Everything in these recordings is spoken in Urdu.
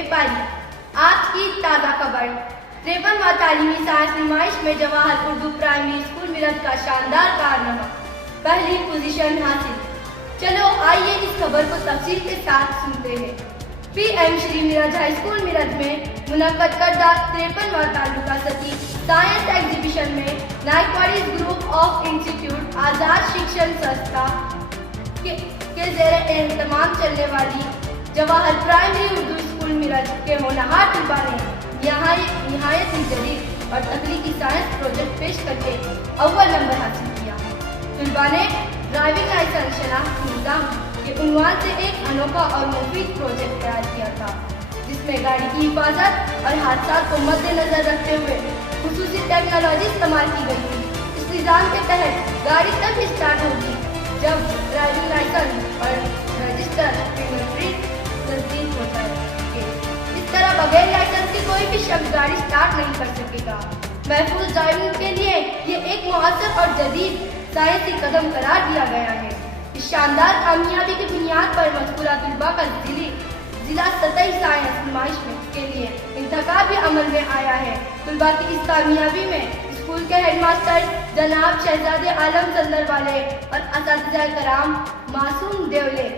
پہ پاری۔ آج کی تازہ خبر، 53واں تعلیمی سائنس نمائش میں جواہر اردو پرائمری اسکول میرٹھ کا شاندار کارنامہ، پہلی پوزیشن حاصل۔ چلو آئیے اس خبر کو تفصیل کے ساتھ سنتے ہیں۔ پی ایم شری میرٹھ ہائی اسکول میرٹھ میں منعقد کردہ 53واں تعلقہ سطحی سائنس ایگزیبیشن میں نائکواڑی گروپ آف انسٹیٹیوٹ آزاد شکشن سنستھا کے زیر اہتمام چلنے والی جواہر پرائمری اردو اسکول میرٹھ کے ہونہار طلباء نے نہایت ہی جدید اور تخلیقی سائنس پروجیکٹ پیش کر کے اول نمبر حاصل کیا۔ طلباء نے ڈرائیونگ لائسنس شناخت نظام کے عنوان سے ایک انوکھا اور مفید پروجیکٹ تیار کیا تھا، جس میں گاڑی کی حفاظت اور حادثات کو مد نظر رکھتے ہوئے خصوصی ٹیکنالوجی استعمال کی گئی تھی۔ اس نظام کے تحت گاڑی تب اسٹارٹ ہوگی جب ڈرائیونگ لائسنس اور رجسٹر فنگر پرنٹ تصدیق ہو جائے۔ اس طرح بغیر لائسنس کے کوئی بھی شخص گاڑی اسٹارٹ نہیں کر سکے گا۔ محفوظ ڈرائیونگ کے لیے یہ ایک مؤثر اور جدید سائنسی قدم قرار دیا گیا ہے۔ اس شاندار کامیابی کی بنیاد پر مذکورہ طلباء کا ضلع سطحی سائنس نمائش کے لیے انتخاب بھی عمل میں آیا ہے۔ طلباء کی اس کامیابی میں اسکول کے ہیڈ ماسٹر جناب شہزاد عالم زندروالے اور اساتذہ کرام معصوم دیولے،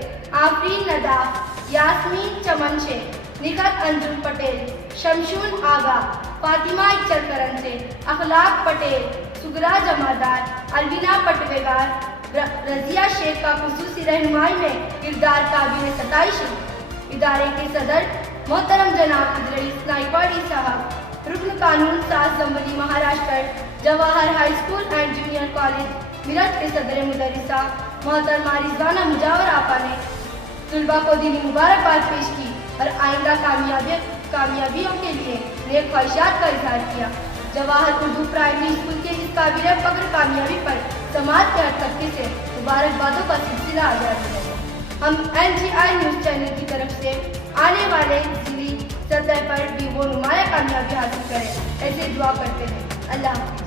آفرین نڈاف، یاسمین چمنشے، نکھت انجم پٹیل، شمشون آغا، فاطمہ اچل کرن سے، اخلاق پٹیل، سگرا جمعدار، الوینا پٹویگار، رضیہ شیخ کا خصوصی رہنمائی میں کردار قابل ستائش ہے۔ ادارے کے صدر محترم جناب ادریس نائکواڑی صاحب، رکن قانون ساز assembly Maharashtra, Jawahar high school and junior college Meerut کے صدر مدرسہ محترمہ رضوانہ مجاور آپا نے طلباء کو دلی مبارکباد پیش کی اور آئندہ کامیابیوں کے لیے نیک خواہشات کا اظہار کیا۔ جواہر اردو پرائمری اسکول کے اس قابل فخر کامیابی پر سماج کے ہر طبقے سے مبارکبادوں کا سلسلہ جاری ہے۔ ہم NGI نیوز چینل کی طرف سے آنے والے ضلعی سطح پر بھی وہ نمایاں کامیابی حاصل کریں، ایسے دعا کرتے ہیں۔ اللہ حافظ۔